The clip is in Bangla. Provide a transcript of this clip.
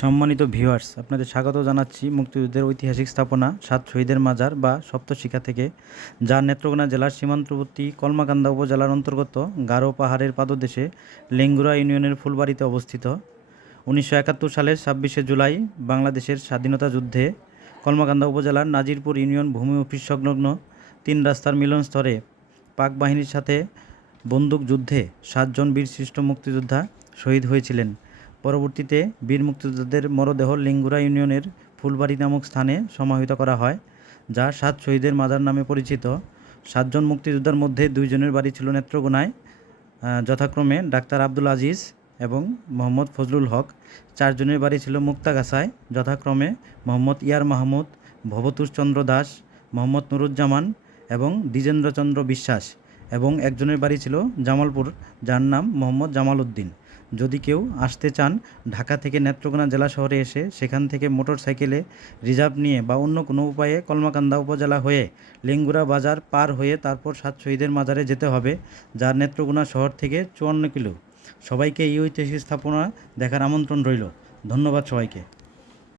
সম্মানিত ভিউয়ার্স আপনাদের স্বাগত জানাচ্ছি মুক্তিযুদ্ধের ঐতিহাসিক স্থাপনা সাত শহীদের মাজার বা সপ্তশিখা থেকে, যা নেত্রকোনা জেলার সীমান্তবর্তী কলমাকান্দা উপজেলার অন্তর্গত গারো পাহাড়ের পাদদেশে লেঙ্গুরা ইউনিয়নের ফুলবাড়িতে অবস্থিত। উনিশশো একাত্তর সালের ছাব্বিশে জুলাই বাংলাদেশের স্বাধীনতা যুদ্ধে কলমাকান্দা উপজেলার নাজিরপুর ইউনিয়ন ভূমি অফিস সংলগ্ন তিন রাস্তার মিলনস্থলে পাক বাহিনীর সাথে বন্দুক যুদ্ধে সাতজন বীরশ্রেষ্ঠ মুক্তিযোদ্ধা শহীদ হয়েছিলেন। পরবর্তীতে বীর মুক্তিযোদ্ধাদের মরদেহ লিঙ্গুরা ইউনিয়নের ফুলবাড়ি নামক স্থানে সমাহিত করা হয়, যা সাত শহীদের মাজার নামে পরিচিত। সাতজন মুক্তিযোদ্ধার মধ্যে দুইজনের বাড়ি ছিল নেত্রকোনায়। যথাক্রমে ডাক্তার আব্দুল আজিজ এবং মোহাম্মদ ফজলুল হক। চারজনের বাড়ি ছিল মুক্তাগাছায়। যথাক্রমে মোহাম্মদ ইয়ার মাহমুদ, ভবতোষ চন্দ্র দাস, মোহাম্মদ নুরুজ্জামান এবং দ্বিজেন্দ্রচন্দ্র বিশ্বাস এবং একজনের বাড়ি ছিল জামালপুর, যার নাম মোহাম্মদ জামাল উদ্দিন। যদি কেউ আসতে চান, ঢাকা থেকে নেত্রকোনা জেলা শহরে এসে সেখান থেকে মোটর সাইকেলে রিজার্ভ নিয়ে বা অন্য কোনো উপায়ে কলমাকান্দা উপজেলা হয়ে লেঙ্গুরা বাজার পার হয়ে তারপর সাত শহীদের মাজারে যেতে হবে, যার নেত্রকোনা শহর থেকে চুয়ান্ন কিলো। সবাইকে এই ঐতিহাসিক স্থাপনা দেখার আমন্ত্রণ রইল। ধন্যবাদ সবাইকে।